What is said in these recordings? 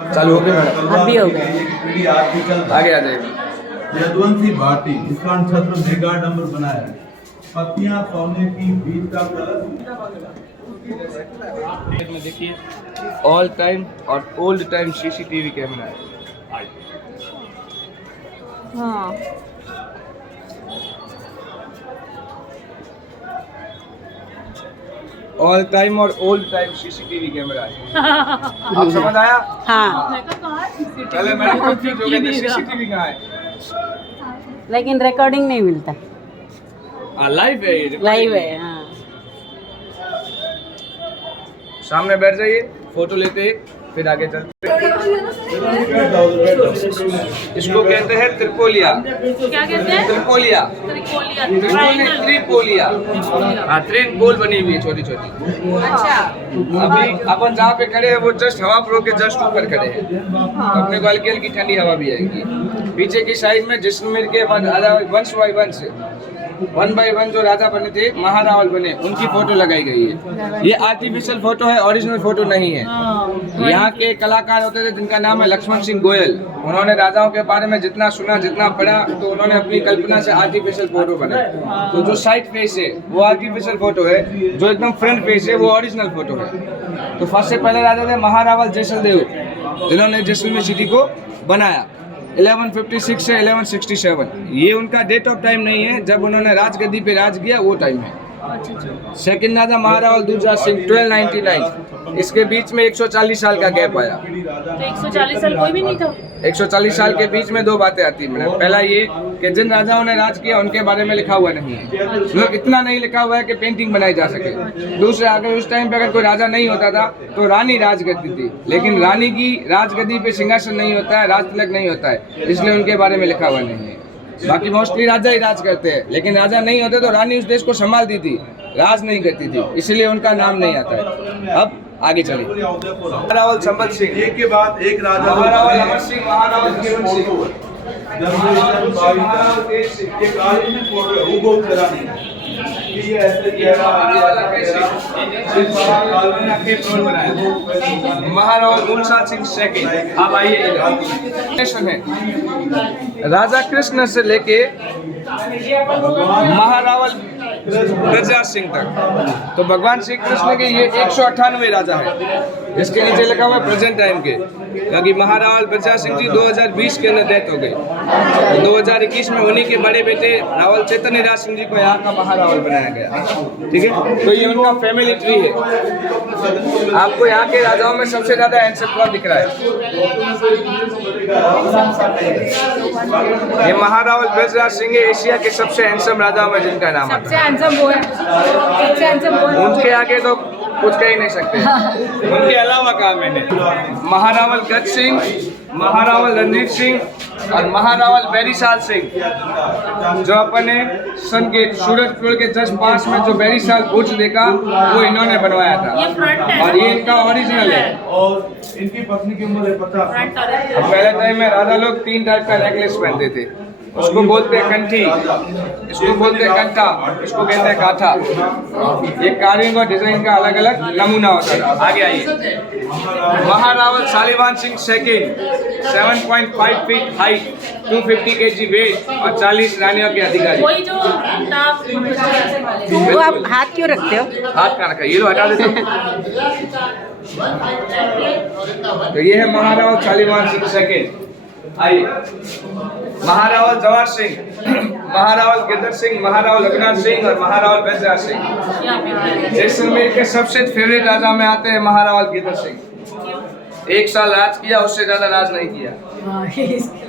चालू हो गए मैडम? अभी हो गए। आगे आ जाइए। यदुवंशी भाटी इसका नक्षत्र मेघाडंबर बनाया है। पत्तियां सोने की, बीज का कलर देखिए ऑल टाइम और ओल्ड टाइम सीसीटीवी कैमरा है। हाँ ऑल टाइम और ओल्ड टाइम सीसीटीवी कैमरा है। आप समझ आया? हाँ पहले मैंने कंफ्यूज हो गया था सीसीटीवी कहाँ है। लेकिन रिकॉर्डिंग नहीं मिलता। लाइव है ये, लाइव है। हाँ सामने बैठ जाइए, फोटो लेते हैं, फिर आगे चलते हैं। इसको कहते हैं त्रिपोलिया। क्या कहते हैं? त्रिपोलिया। त्रिकोलिया। त्रिपोलिया। हाँ, ट्रेन गोल बनी हुई है छोटी छोटी। अच्छा। अभी अपन जहाँ पे खड़े हैं वो जस्ट हवा फ्लो के जस्ट ऊपर खड़े हैं। अपने को हल्की हल्की ठंडी हवा भी आएगी। पीछे की साइड में जैसलमेर के वन बाय वन जो राजा बने थे, महारावल बने, उनकी फोटो लगाई गई है। ये आर्टिफिशियल फोटो है, ओरिजिनल फोटो नहीं है। यहाँ के कलाकार होते थे जिनका नाम है लक्ष्मण सिंह गोयल। उन्होंने राजाओं के बारे में जितना सुना, जितना पढ़ा, तो उन्होंने अपनी कल्पना से आर्टिफिशियल फोटो बनाए। तो जो साइड फेस है वो आर्टिफिशियल फोटो है, जो एकदम फ्रंट फेस है वो ओरिजिनल फोटो है। तो फर्स्ट से पहले राजा थे महारावल जैसलदेव, जिन्होंने जैसलमेर सिटी को बनाया 1156 से 1167। ये उनका डेट ऑफ टाइम नहीं है, जब उन्होंने राजगद्दी पे राज किया वो टाइम है। सेकंड राजा महारावल दूसरा सिंह 1299। इसके बीच में 140 साल का गैप आया। तो 140 साल कोई भी नहीं था। 140 साल के बीच में दो बातें आती हैं। पहला ये कि जिन राजाओं ने राज किया उनके बारे में लिखा हुआ नहीं है, लोग इतना नहीं लिखा हुआ है कि पेंटिंग बनाई जा सके। दूसरा, अगर उस टाइम पे अगर कोई राजा नहीं होता था तो रानी राज करती थी, लेकिन रानी की राजगद्दी पे सिंहासन नहीं होता है, राज तिलक नहीं होता है, इसलिए उनके बारे में लिखा हुआ नहीं है। बाकी मोस्टली राजा ही राज करते हैं, लेकिन राजा नहीं होते तो रानी उस देश को संभालती थी, राज नहीं करती थी, इसलिए उनका नाम नहीं आता है। अब आगे चलिए। महारावल संबत सिंह, एक के बाद एक राजा महारावल अमर सिंह, महारावल किरण सिंह, महारावल तेज सिंह। ये काली में फोटो है, वो बहुत तरह नहीं है। ये ऐसे महारावल अकेश सिंह, महारावल मूलसाद सिंह सेकंड। अब आइए इधर है राजा कृष्ण से लेके महारावल प्रजा सिंह तक। तो भगवान श्री कृष्ण के ये 198 राजा है। इसके नीचे लिखा हुआ है प्रेजेंट टाइम के, क्योंकि महारावल प्रजा सिंह जी 2020 के अंदर डेथ हो गई। तो 2021 में उन्हीं के बड़े बेटे रावल चैतन्य राज सिंह जी को यहाँ का महारावल बनाया गया। ठीक है, तो ये उनका फैमिली ट्री है। आपको यहाँ के राजाओं में सबसे ज्यादा हैंडसम कौन दिख रहा है? ये महारावल ब्रजराज सिंह एशिया के सबसे हैंडसम राजाओं में जिनका नाम आता है। सबसे हैंडसम वो है। सबसे हैंडसम वो है। उनके आगे तो कुछ कह ही नहीं सकते। उनके अलावा कहा मैंने महारावल गज सिंह, महारावल रणजीत सिंह और महारावल बैरीसाल सिंह, जो अपने सन के सूरजपुर के जस्ट पास में जो बैरीसाल बुर्ज देखा वो इन्होंने बनवाया था, ये फ्रंट है और ये इनका ओरिजिनल है। और इनकी पत्नी की उम्र है 50। फ्रंट और अब पहले टाइम में राजा लोग 3 टाइप का नेकलेस पहनते थे। उसको बोलते हैं कंठी, इसको बोलते हैं कंठा, इसको कहते हैं काठा। ये कारिंग और डिजाइन का अलग अलग नमूना होता था। आगे आइए। Maharawal Shalivan Singh second 7.5 feet height, 250 kg weight और 40 रानियों के अधिकारी। वही जो नाम वो आप हाथ क्यों रखते हो? हाथ का रखा, ये लो हटा देता हूँ। तो ये है महारावल शालिवान सिंह सेकंड। आइए महारावल जवाहर सिंह, महारावल गिरधर सिंह, महारावल रघुनाथ सिंह और महारावल बैजराज सिंह। जैसलमेर के सबसे फेवरेट राजा में आते हैं महारावल गिरधर सिंह। 1 साल राज किया, उससे ज्यादा राज नहीं किया,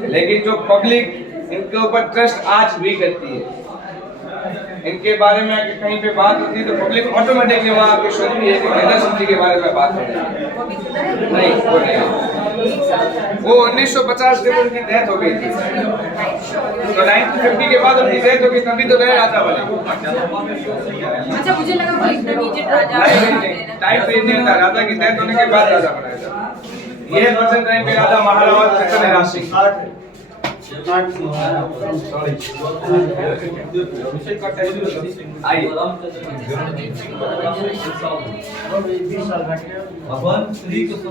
लेकिन जो पब्लिक इनके ऊपर ट्रस्ट आज भी करती है। इनके बारे में अगर कहीं पे बात होती है तो पब्लिक ऑटोमेटिकली वहाँ आके सुनती है कि गिरधर सिंह जी के बारे में बात हो रही है। नहीं, वो नहीं, वो 1950 में उनकी डेथ हो गई थी। तो 1950 के बाद उनकी डेथ हो गई, तभी तो नए राजा बने। अच्छा, मुझे लगा वो एकदम इजिप्ट राजा टाइम पे नहीं था, राजा की डेथ होने के बाद राजा बनाया था। ये प्रेजेंट टाइम पे राजा महारावल चैतन्य राज सिंह। आइए भगवान श्री कृष्ण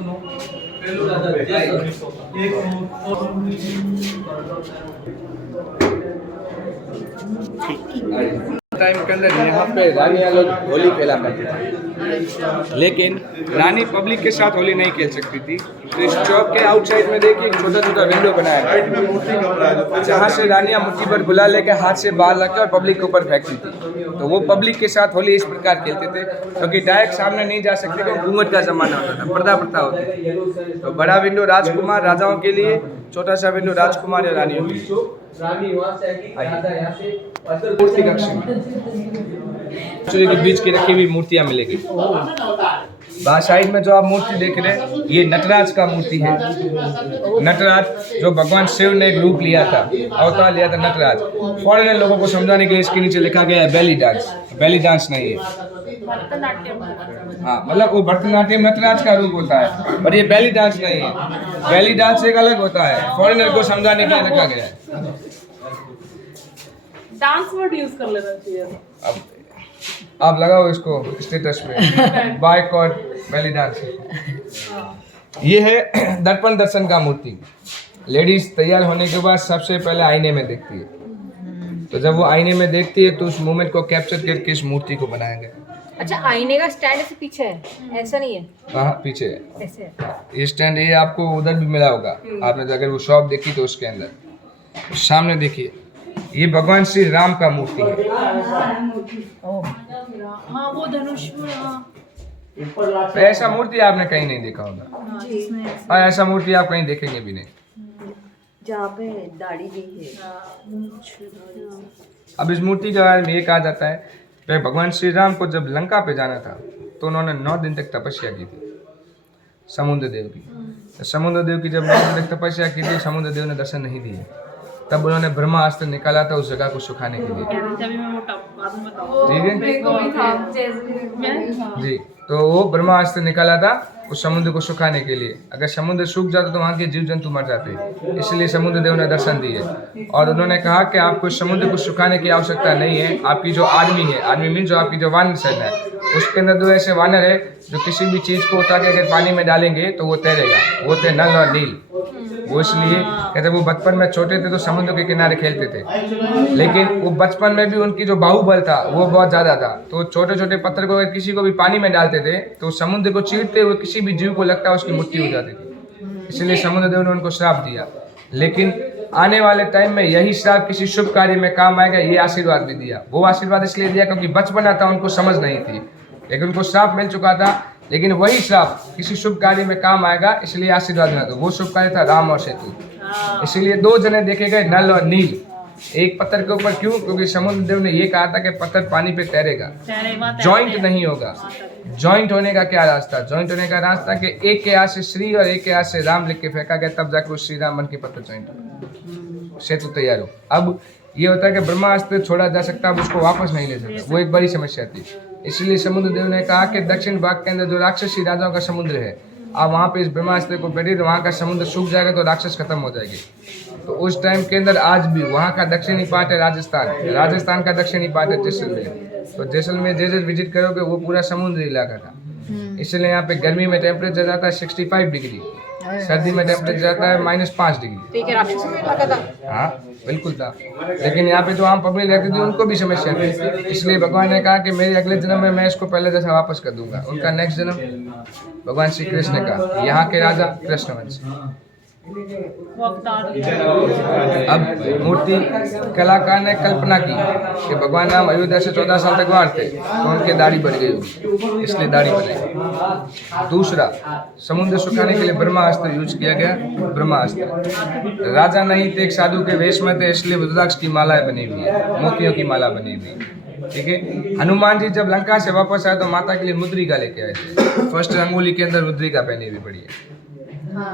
टाइम के अंदर यहाँ पे रानियाँ लोग होली खेला करती थी, लेकिन रानी पब्लिक के साथ होली नहीं खेल सकती थी। तो इस चौक के आउटसाइड में देखिए एक छोटा छोटा विंडो बनाया है, राइट में मूर्ति कमरा है जो जहाँ से रानियाँ मुट्ठी पर गुलाल लेके हाथ से बाहर रख के और पब्लिक के ऊपर फेंकती थी। तो वो पब्लिक के साथ होली इस प्रकार खेलते थे, क्योंकि डायरेक्ट सामने नहीं जा सकते, क्योंकि घूंघट का जमाना होता था, पर्दा प्रथा होती थी। तो बड़ा विंडो राजकुमार राजाओं के लिए, छोटा सा विंडो राजकुमार या रानियों के लिए। मूर्ति कक्षी के बीच की रखी हुई मूर्तियां मिलेगी। बाहर साइड में जो आप मूर्ति देख रहे हैं, ये नटराज का मूर्ति है। नटराज जो भगवान शिव ने एक रूप लिया था, अवतार लिया था नटराज। फॉरेनर लोगों को समझाने के लिए इसके नीचे लिखा गया है बेली डांस। बेली डांस नहीं है, हाँ, मतलब वो भरतनाट्यम नटराज का रूप होता है, पर ये बेली डांस नहीं है। बेली डांस एक अलग होता है, फॉरेनर को समझाने के लिए लिखा गया है। डांस वर्ड यूज कर लेना चाहिए। अब आप लगाओ इसको स्टेटस पे, बायकॉट बेली डांस। ये है दर्पण दर्शन का मूर्ति। लेडीज तैयार होने के बाद सबसे पहले आईने में देखती है, तो जब वो आईने में देखती है तो उस मोमेंट को कैप्चर करके इस मूर्ति को बनाया गया। अच्छा, आईने का स्टैंड ऐसे पीछे है, ऐसा नहीं है? हाँ पीछे है ऐसे है। ये स्टैंड। ये आपको उधर भी मिला होगा, आपने अगर वो शॉप देखी तो उसके अंदर सामने देखिए, ये भगवान श्री राम का मूर्ति है। हाँ वो धनुष में, हाँ तो ऐसा मूर्ति आपने कहीं नहीं देखा होगा, और ऐसा मूर्ति आप कहीं देखेंगे भी नहीं। जहाँ पे दाढ़ी दी है। अब इस मूर्ति के बारे में ये कहा जाता है कि भगवान श्री राम को जब लंका पे जाना था तो उन्होंने 9 दिन तक तपस्या की थी समुद्र देव की। तो समुद्र देव की जब 9 दिन तक तपस्या की थी, समुद्र देव ने दर्शन नहीं दिए। तब उन्होंने ब्रह्मास्त्र निकाला था उस जगह को सुखाने के लिए, ठीक है जी। तो वो ब्रह्मास्त्र निकाला था उस समुद्र को सुखाने के लिए। अगर समुद्र सूख जाता तो वहाँ के जीव जंतु मर जाते, इसलिए समुद्र देव ने दर्शन दिए। और उन्होंने कहा कि आपको समुद्र को सुखाने की आवश्यकता नहीं है। आपकी जो आर्मी है, आर्मी मीन जो आपकी जो वानर सेना है, उसके अंदर 2 ऐसे वानर है जो किसी भी चीज़ को उठा के अगर पानी में डालेंगे तो वो तैरेगा। वो थे नल और नील। वो इसलिए कहते वो बचपन में छोटे थे तो समुद्र के किनारे खेलते थे, लेकिन वो बचपन में भी उनकी जो बाहुबल था वो बहुत ज़्यादा था। तो छोटे छोटे पत्थर को अगर किसी को भी पानी में डालते थे तो समुद्र को चीरते हुए किसी भी जीव को लगता उसकी मृत्यु हो जाती थी। इसलिए समुद्र देव ने उनको श्राप दिया। लेकिन आने वाले टाइम में यही श्राप किसी शुभ कार्य में काम आएगा, ये आशीर्वाद भी दिया। वो आशीर्वाद इसलिए दिया क्योंकि बचपना था, उनको समझ नहीं थी, लेकिन उनको श्राप मिल चुका था। लेकिन वही श्राप किसी शुभ कार्य में काम आएगा, इसलिए आशीर्वाद देना। तो वो शुभ कार्य था राम और सेतु। इसलिए 2 जने देखे गए, नल और नील, एक पत्थर के ऊपर। क्यों? क्योंकि समुद्र देव ने ये कहा था कि पत्थर पानी पे तैरेगा, जॉइंट नहीं होगा। जॉइंट होने का क्या रास्ता? जॉइंट होने का रास्ता कि एक के हाथ से श्री और एक के हाथ से राम लिख के फेंका गया, तब जाकर श्री राम बन के पत्थर जॉइंट हो, सेतु तैयार हो। अब ये होता है कि ब्रह्मास्त्र छोड़ा जा सकता, अब उसको वापस नहीं ले सकता, वो एक बड़ी समस्या थी। इसलिए समुद्र देव ने कहा कि दक्षिण भाग के अंदर जो राक्षसी राजाओं का समुद्र है, आप वहाँ पे इस ब्रह्मास्त्र को बैठे तो वहाँ का समुद्र सूख जाएगा, तो राक्षस खत्म हो जाएगी। तो उस टाइम के अंदर आज भी वहाँ का दक्षिणी पार्ट है राजस्थान, राजस्थान का दक्षिणी पार्ट है जैसलमेर। तो जैसलमेर जैसे विजिट करोगे वो पूरा समुद्री इलाका था। इसलिए यहाँ पे गर्मी में टेम्परेचर जाता है 65 डिग्री, सर्दी में टेम्परेचर जाता है -5 डिग्री। ठीक है, राक्षसों में इलाका था। हाँ बिल्कुल था, लेकिन यहाँ पे जो आम पब्लिक रहती थी उनको भी समस्या थी। इसलिए भगवान ने कहा कि मेरे अगले जन्म में मैं इसको पहले जैसा वापस कर दूंगा। उनका नेक्स्ट जन्म भगवान श्री कृष्ण का, यहाँ के राजा कृष्णवंश। अब मूर्ति कलाकार ने कल्पना की कि भगवान राम अयोध्या से 14 साल तक बाहर थे तो उनकी दाढ़ी बढ़ गई होगी, इसलिए दाढ़ी बनाई। दूसरा, समुद्र सुखाने के लिए ब्रह्मास्त्र यूज किया गया। ब्रह्मास्त्र, राजा नहीं थे, एक साधु के वेश में थे, इसलिए रुद्राक्ष की मालाएं बनी हुई है, मोतियों की माला बनी हुई है, ठीक है। हनुमान जी जब लंका से वापस आए तो माता के लिए मुद्रिका लेके आए थे। फर्स्ट अंगुली के अंदर मुद्रिका पहनी हुई पड़ी है,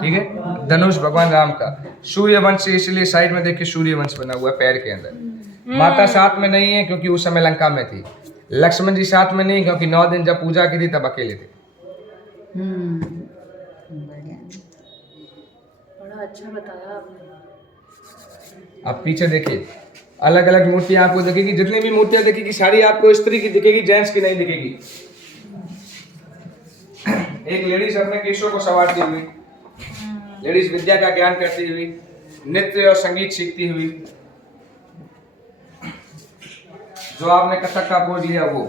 ठीक है। धनुष भगवान राम का, सूर्यवंश, इसलिए साइड में देखिए सूर्यवंश बना हुआ है पैर के अंदर। माता साथ में नहीं है क्योंकि उस समय लंका में थी। लक्ष्मण जी साथ में नहीं क्योंकि 9 दिन जब पूजा की थी तब अकेले थे। बड़ा अच्छा बताया आपने। अब पीछे देखिए, अलग अलग मूर्तियां आपको दिखेगी। जितनी भी मूर्तियां दिखेगी सारी आपको स्त्री की दिखेगी, जेंट्स की नहीं दिखेगी। एक लेडीज अपने केशों को संवारती हुई, लेडीज विद्या का ज्ञान करती हुई, नृत्य और संगीत सीखती हुई, जो आपने कथक का बोर्ड लिया वो,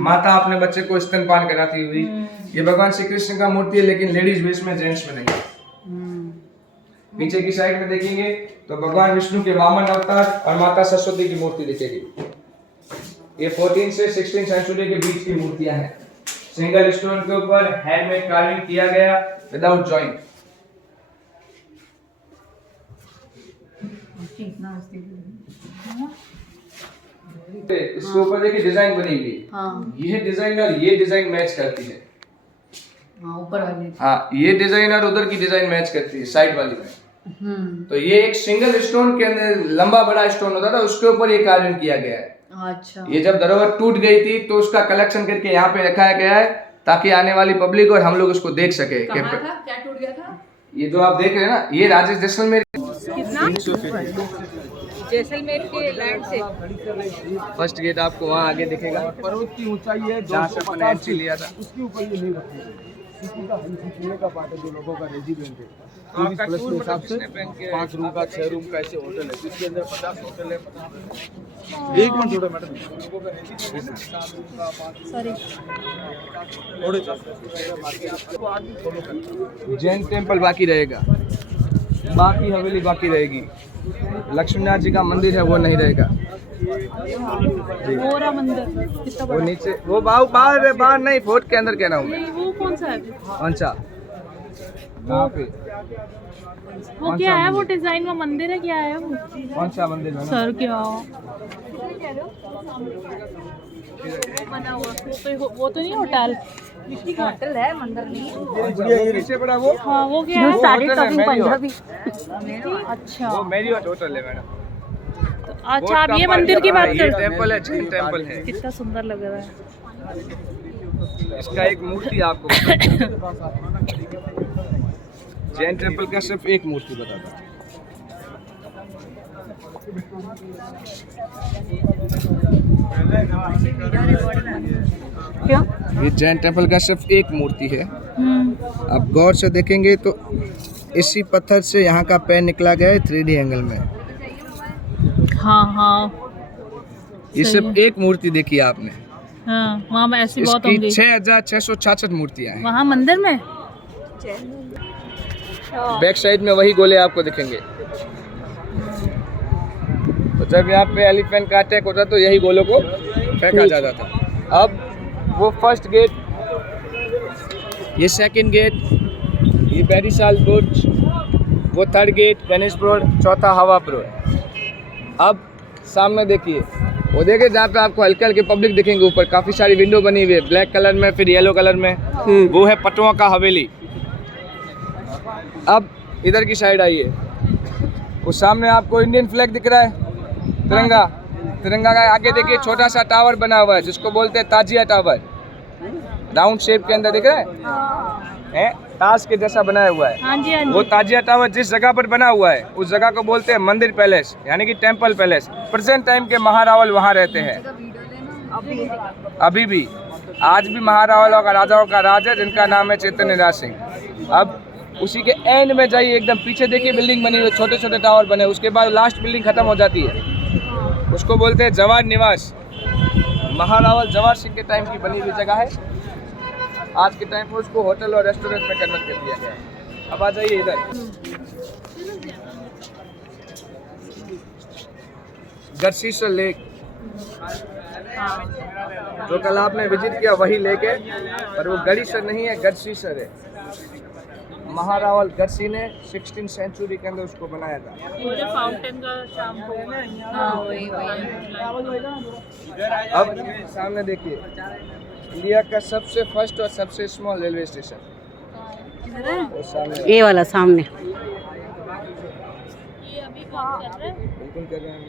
माता अपने बच्चे को स्तनपान कराती हुई, ये भगवान श्री कृष्ण का मूर्ति है लेकिन लेडीज वेश में, जेंट्स में नहीं। पीछे की साइड में देखेंगे तो भगवान विष्णु के वामन अवतार और माता सरस्वती की मूर्ति दिखेगी। ये 14 से 16 सेंचुरी के बीच की मूर्तियां हैं। सिंगल स्टोन के ऊपर हैंडमेड कार्विंग किया गया विदाउट जॉइंट। इसके ऊपर देखिए डिजाइन बनी हुई। हाँ ये डिजाइन और ये डिजाइन मैच करती है। हाँ ऊपर वाली। हाँ, ये डिजाइन और उधर की डिजाइन मैच करती है साइड वाली में। तो ये एक सिंगल स्टोन के अंदर लंबा बड़ा स्टोन होता था, उसके ऊपर ये कार्विंग किया गया है। अच्छा। ये जब धरोहर टूट गई थी तो उसका कलेक्शन करके यहाँ पे रखा गया है ताकि आने वाली पब्लिक और हम लोग उसको देख सके। कहाँ था? क्या टूट गया था? ये जो आप देख रहे हैं ना, ये राजेश जैसलमेर जैसलमेर के लैंड से। फर्स्ट गेट आपको वहाँ आगे दिखेगा। पर्वत की ऊंचाई है जहाँ से अपन एंट्री लिया था। उसके ऊपर ये नहीं रखी। किसी का हल्की का पार्ट है, जो लोगों का रेजिडेंट है। आपका प्लस टूर के मतलब हिसाब से किसने प्लान किया है? 5 रूम का 6 रूम का ऐसे होटल है, जिसके अंदर 50 होटल है। 50 एक मिनट छोड़ो मैडम। लोगों का रेजिडेंट 7 रूम का 5 सॉरी। थोड़े बाकी आपको आगे फॉलो करना। जैन टेम्पल बाकी रहेगा, बाकी हवेली बाकी रहेगी। लक्ष्मीनाथ जी का मंदिर है वो नहीं रहेगा। वो रहा मंदिर कितना वो नीचे वो बाहर बाहर नहीं, फोर्ट के अंदर कह रहा हूँ मैं। वो कौन सा है? कौन सा? कहाँ पे? वो क्या है? वो डिजाइन का मंदिर है, क्या है वो? कौन सा मंदिर है? सर क्या बना हुआ? वो तो नहीं होटल? होटल है, मंदिर नहीं। ये नीचे बड़ा वो? हाँ वो क्या यू है? स्टार्टेड होटल है, टॉकिंग मैरियट। पंजाबी। अच्छा वो मैरियट होटल है मैडम। अच्छा, आप ये मंदिर की बात ये कर रहे टेम्पल है, जैन टेम्पल है। हो? कितना सुंदर लग रहा है। इसका एक मूर्ति आपको जैन टेम्पल का सिर्फ एक मूर्ति बताता हूँ। क्यों? ये जैन टेम्पल का सिर्फ एक मूर्ति है। आप गौर से देखेंगे तो इसी पत्थर से यहाँ का पैर निकला गया है 3D एंगल में। हाँ हाँ ये सिर्फ एक मूर्ति देखी आपने, हाँ, वहाँ पे ऐसी बहुत इसकी होंगी। 6666 मूर्तियाँ हैं। वहाँ मंदिर में बैक साइड में वही गोले आपको दिखेंगे। तो जब यहाँ पे एलिफेंट का अटैक होता तो यही गोलों को फेंका जाता था। अब वो फर्स्ट गेट, ये सेकंड गेट, ये बैरीसाल बुर्ज, वो थर्ड गेट गणेश रोड, चौथा हवा रोड। अब सामने देखिए, वो देखिए जहाँ पे आपको हल्के हल्के पब्लिक दिखेंगे, ऊपर काफ़ी सारी विंडो बनी हुई है ब्लैक कलर में, फिर येलो कलर में। वो है पटवा का हवेली। अब इधर की साइड आइए, उस सामने आपको इंडियन फ्लैग दिख रहा है, तिरंगा। तिरंगा का आगे देखिए छोटा सा टावर बना हुआ है जिसको बोलते हैं ताजिया टावर, राउंड शेप के अंदर दिख रहा है, ताज के जैसा बनाया हुआ है। हाँ जी, हाँ वो जी। ताजिया टावर जिस जगह पर बना हुआ है उस जगह को बोलते हैं मंदिर पैलेस, यानी कि टेम्पल पैलेस। प्रेजेंट टाइम के महारावल वहाँ रहते हैं अभी भी। आज भी महारावलों का राजाओं का राज है जिनका नाम है चैतन्य राज सिंह। अब उसी के एंड में जाइए, एकदम पीछे देखिए बिल्डिंग बनी हुई, छोटे छोटे टावर बने, उसके बाद लास्ट बिल्डिंग खत्म हो जाती है, उसको बोलते हैं जवाहर निवास। महारावल जवाहर सिंह के टाइम की बनी हुई जगह है। आज के टाइम पर उसको होटल और रेस्टोरेंट में कन्वर्ट कर दिया गया है। अब आ जाइए इधर, गढ़सीसर लेक, जो कल आपने विजिट किया वही लेक है, पर वो गढ़ीसर नहीं है, गढ़सीसर है। महारावल गढ़सी ने 16th सेंचुरी के अंदर उसको बनाया था। जो फाउंटेन का शाम को। हाँ वही अब सामने देखिए, इंडिया का सबसे फर्स्ट और सबसे स्मॉल रेलवे स्टेशन, और सामने ये वाला सामने। ये अभी काम कर रहे हैं। बिल्कुल कर रहे हैं।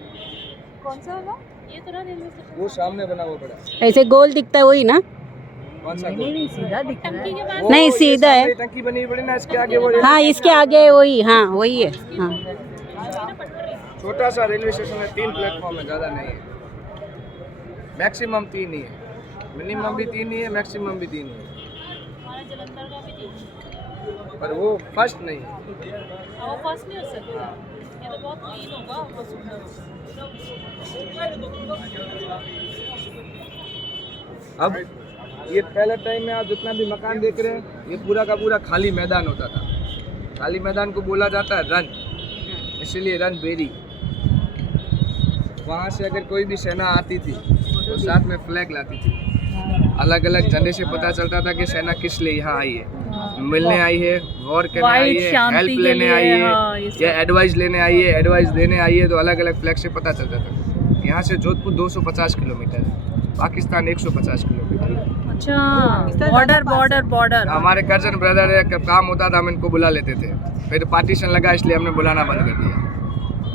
कौन सा वाला? ये तो ना रेलवे स्टेशन। वो सामने बना हुआ बड़ा, ऐसे गोल दिखता है वही ना? कौन सा? सीधा दिख रहा टंकी के पास। वो नहीं, सीधा है। सामने टंकी बनी बड़ी ना, इसके आगे वो हाँ इसके आगे वही, हाँ वही है। हाँ छोटा सा रेलवे स्टेशन है, 3 प्लेटफॉर्म है, ज़्यादा नहीं है। मैक्सिमम 3 ही है, मिनिमम भी 3 ही है, मैक्सिमम भी 3 ही है। हमारा जलंधर का भी नहीं। पर वो फर्स्ट नहीं है। वो फर्स्ट नहीं हो सकता, ये तो बहुत क्लीन होगा, बहुत सुंदर। अब ये पहले टाइम में आप जितना भी मकान देख रहे हैं, ये पूरा का पूरा खाली मैदान होता था। खाली मैदान को बोला जाता है रन, इसीलिए रन बेरी। वहाँ से अगर कोई भी सेना आती थी तो साथ में फ्लैग लाती थी। अलग अलग झंडे से पता चलता था कि सेना किस लिए यहाँ आई है, मिलने आई है, वॉर करने आई है, हेल्प लेने आई है, या एडवाइस लेने आई है, एडवाइस देने आई है। तो अलग अलग फ्लैग से पता चलता था। यहाँ से जोधपुर 250 किलोमीटर है, पाकिस्तान 150 किलोमीटर। अच्छा, बॉर्डर बॉर्डर बॉर्डर। हमारे कजन ब्रदर है, कब काम होता था हम इनको बुला लेते थे, फिर पार्टीशन लगा इसलिए हमने बुलाना बंद कर दिया।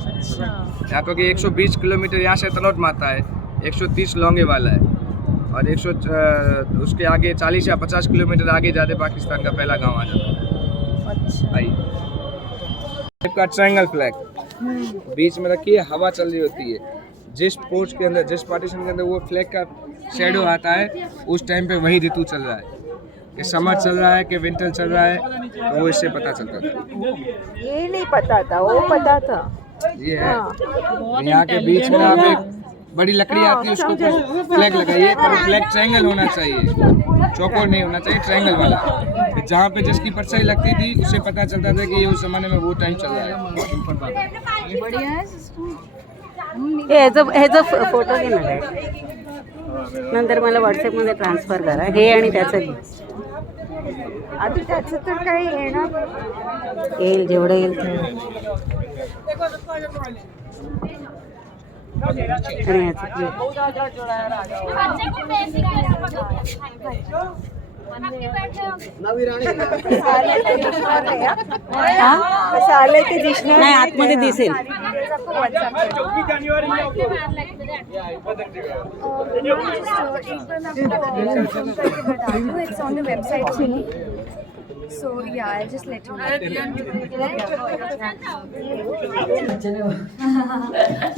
अच्छा, यहाँ क्योंकि 120 किलोमीटर यहाँ से तनोट माता है, 130 लौंगे वाला है, और 100 उसके आगे 40 या 50 किलोमीटर आगे जाते पाकिस्तान का पहला गांव आ जाता है। अच्छा। आइए, का ट्रायंगल फ्लैग बीच में रखिए, हवा चल रही होती है। जिस पोर्च के अंदर, जिस पार्टीशन के अंदर वो फ्लैग का शेडो आता है, उस टाइम पे वही ऋतु चल रहा है, कि समर चल रहा है कि विंटर चल रहा है, तो वो इससे पता चलता था। ये नहीं पता था, वो पता था। ये है, यहाँ के बीच में आप एक बड़ी लकड़ी आती है, उसके ऊपर फ्लैग लगाइए, पर फ्लैग ट्रायंगल होना चाहिए, चौकोर नहीं होना चाहिए, ट्रायंगल वाला। जहाँ पे जिसकी परछाई लगती थी उससे पता चलता था कि ये उस जमाने में वो टाइम चल रहा है। ह्याचं फोटो घे ना direct. नंतर मला व्हॉट्सअपमध्ये ट्रान्सफर करा हे आणि त्याचं घे. आता त्याचं तर काही येणार येईल जेवढं येईल तेवढं. आणि ह्याचं घे. असं आलं ते दिसणार नाही आतमध्ये दिसेल. It's on the website too. So yeah, I'll just let you know.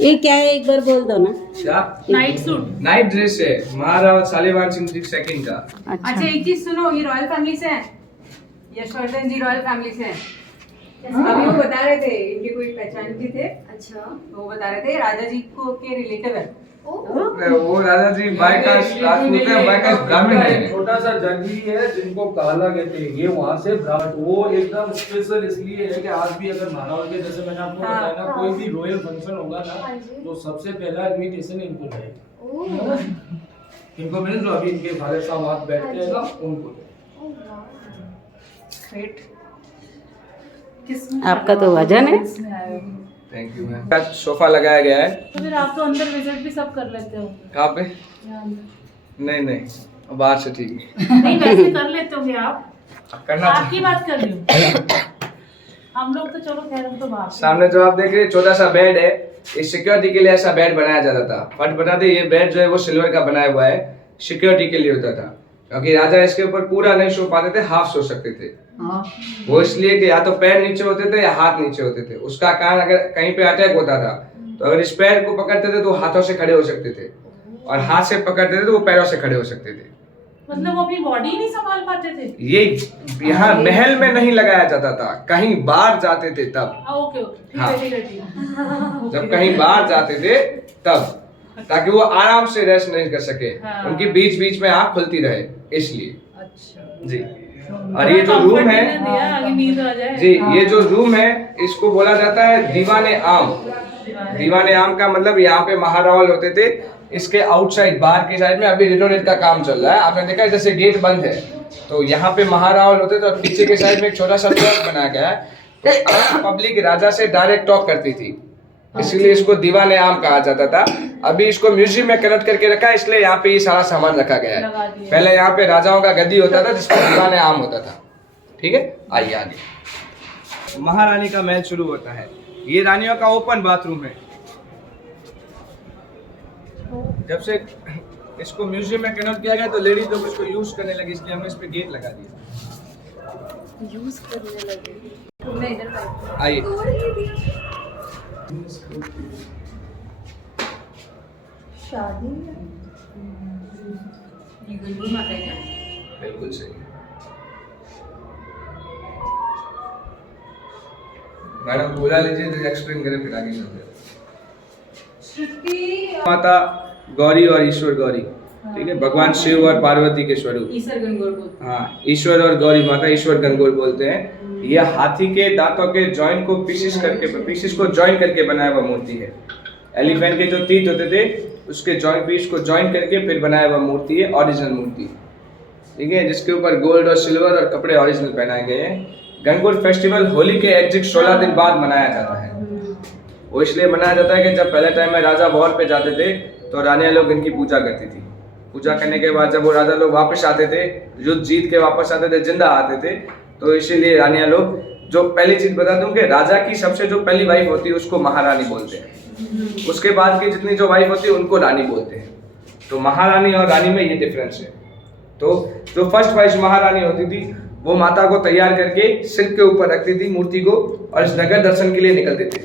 ये क्या है एक बार बोल दो ना. Night suit. नाइट ड्रेस है महाराणा शालीवाहन सिंह सेकंड का। अच्छा, एक चीज सुनो, ये रॉयल फैमिली से है, यशवर्धन जी रॉयल फैमिली से हैं। अभी वो बता रहे थे, इनके कोई पहचान के थे। अच्छा। तो वो बता रहे थे राजा जी को के रिलेटिव है। वो राजा जी बायकास्ट राजपूत है, बायकास्ट ब्राह्मण है। छोटा सा जंगली है जिनको काला कहते हैं, ये वहाँ से ब्राह्मण, वो एकदम स्पेशल इसलिए है कि आज भी अगर महारावल के, जैसे मैंने आपको बताया ना, कोई भी रॉयल फंक्शन होगा ना, तो सबसे पहला इन्विटेशन इनको रहेगा। इनको मिले जो अभी इनके फादर साहब वहाँ बैठते हैं ना, उनको। आपका तो वजन है. Thank you ma'am. सोफा लगाया गया है। तो फिर आप तो अंदर विजिट भी सब कर लेते हो। कहाँ पे? नहीं नहीं, बाहर से ठीक है। नहीं, वैसे कर लेते होंगे आप। करना आपकी बात कर रही हूँ। हम लोग तो चलो खैर, हम तो बाहर। सामने जो आप देख रहे हैं छोटा सा बेड है, इस सिक्योरिटी के लिए ऐसा बेड बनाया जाता था। बट बता दें, ये बेड जो है वो सिल्वर का बनाया हुआ है, सिक्योरिटी के लिए होता था, क्योंकि राजा इसके ऊपर पूरा नहीं सो पाते थे, हाफ सो सकते थे। वो इसलिए कि या तो पैर नीचे होते थे या हाथ नीचे होते थे। उसका कारण अगर कहीं पे अटैक होता था तो अगर इस पैर को पकड़ते थे तो हाथों से खड़े हो सकते थे, और हाथ से पकड़ते थे तो वो पैरों से खड़े हो सकते थे। मतलब वो अपनी बॉडी नहीं संभाल पाते थे। ये यहाँ महल में नहीं लगाया जाता था, कहीं बाहर जाते थे तब। ओके ओके, ठीक हाँ। है ठीक है ठीक है। जब कहीं बाहर जाते थे तब, ताकि वो आराम से रेस्ट नहीं कर सके, हाँ। उनकी बीच बीच में आँख खुलती रहे, इसलिए। अच्छा जी। और ये जो रूम है आगे नींद आ जाए। जी, ये जो रूम है इसको बोला जाता है दीवाने आम। दीवाने आम का मतलब यहाँ पे महारावल होते थे। इसके आउटसाइड, बाहर की साइड में अभी रिनोवेट का काम चल रहा है। आपने देखा है जैसे गेट बंद है, तो यहाँ पे महारावल होते थे, और पीछे के साइड में एक छोटा सा चौक बनाया गया है। तो पब्लिक राजा से डायरेक्ट टॉक करती थी, इसीलिए इसको दीवाने आम कहा जाता था। अभी इसको म्यूजियम में कनेक्ट करके रखा है, इसलिए यहाँ पे ये सारा सामान रखा गया है। पहले यहाँ पे राजाओं का गद्दी होता था जिसमें दीवाने आम होता था। ठीक है, आइए आगे। महारानी का महल शुरू होता है। ये रानियों का ओपन बाथरूम है। जब से इसको म्यूजियम में कन्वर्ट किया गया तो लेडीज लोग इसको यूज करने लगी, इसलिए हमने इस पे गेट लगा दिया। यूज करने लगे। आइए, शादी ये गुलगुल माता है क्या? बिल्कुल सही। मैडम बुला लीजिए तो एक्सप्लेन करें फिर आगे चलते हैं। श्रुति माता गौरी और ईश्वर गौरी, ठीक है, भगवान शिव और पार्वती के स्वरूप। ईश्वर गणगौर बोलते हाँ, ईश्वर और गौरी माता ईश्वर गणगौर बोलते हैं। ये हाथी के दांतों के जॉइंट को पीसेस को जॉइन करके बनाया हुआ मूर्ति है। एलिफेंट के जो टीथ होते थे उसके जॉइंट पीस को जॉइन करके फिर बनाया हुआ मूर्ति है, ओरिजिनल मूर्ति, ठीक है, जिसके ऊपर गोल्ड और सिल्वर और कपड़े ओरिजिनल पहनाए गए हैं। गणगौर फेस्टिवल होली के एग्जैक्ट 16 दिन बाद मनाया जाता है। वो इसलिए मनाया जाता है कि जब पहले टाइम में राजा वॉर पे जाते थे तो रानियां लोग इनकी पूजा करती थी। पूजा करने के बाद जब वो राजा लोग वापस आते थे, युद्ध जीत के वापस आते थे, जिंदा आते थे, तो इसीलिए रानियां लोग, जो पहली चीज बता दूं कि राजा की सबसे जो पहली वाइफ होती है उसको महारानी बोलते हैं, उसके बाद की जितनी जो वाइफ होती है उनको रानी बोलते हैं। तो महारानी और रानी में ये डिफरेंस है। तो जो फर्स्ट वाइफ महारानी होती थी वो माता को तैयार करके सिर के ऊपर रखती थी मूर्ति को और इस नगर दर्शन के लिए निकलते थे।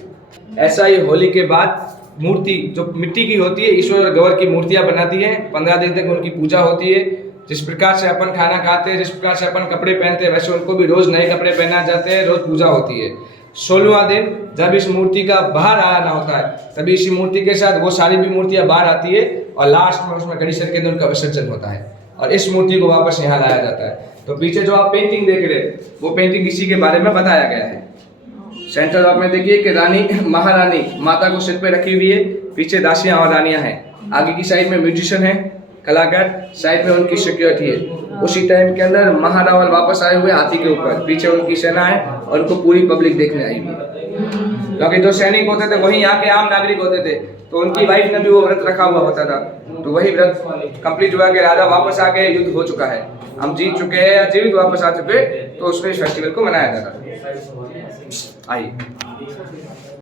ऐसा ही होली के बाद मूर्ति जो मिट्टी की होती है, ईश्वर और गौर की मूर्तियां बनाती है, 15 दिन तक उनकी पूजा होती है। जिस प्रकार से अपन खाना खाते हैं, जिस प्रकार से अपन कपड़े पहनते हैं, वैसे उनको भी रोज नए कपड़े पहना जाते हैं, रोज पूजा होती है। 16वां दिन जब इस मूर्ति का बाहर आना होता है तभी इसी मूर्ति के साथ वो सारी भी मूर्तियां बाहर आती है और लास्ट में उसमें गणेश के दिन उनका विसर्जन होता है और इस मूर्ति को वापस यहाँ लाया जाता है। तो पीछे जो आप पेंटिंग देख रहे हैं वो पेंटिंग इसी के बारे में बताया गया है। सेंटर आप में देखिए कि रानी महारानी माता को सिर पे रखी हुई है, पीछे दासियां और रानियां हैं, आगे की साइड में म्यूजिशियन है, कलाकार, साइड में उनकी सिक्योरिटी है। उसी टाइम के अंदर महारावल वापस आए हुए हाथी के ऊपर, पीछे उनकी सेना है और उनको पूरी पब्लिक देखने आई हुई। क्योंकि जो सैनिक होते थे वही यहाँ के आम नागरिक होते थे, तो उनकी वाइफ ने भी वो व्रत रखा हुआ होता था। तो वही व्रत कंप्लीट हुआ कि राजा वापस आ गए, युद्ध हो चुका है, हम जीत चुके हैं या जीवित वापस आ चुके, तो उसमें इस फेस्टिवल को मनाया जाता है। आइए।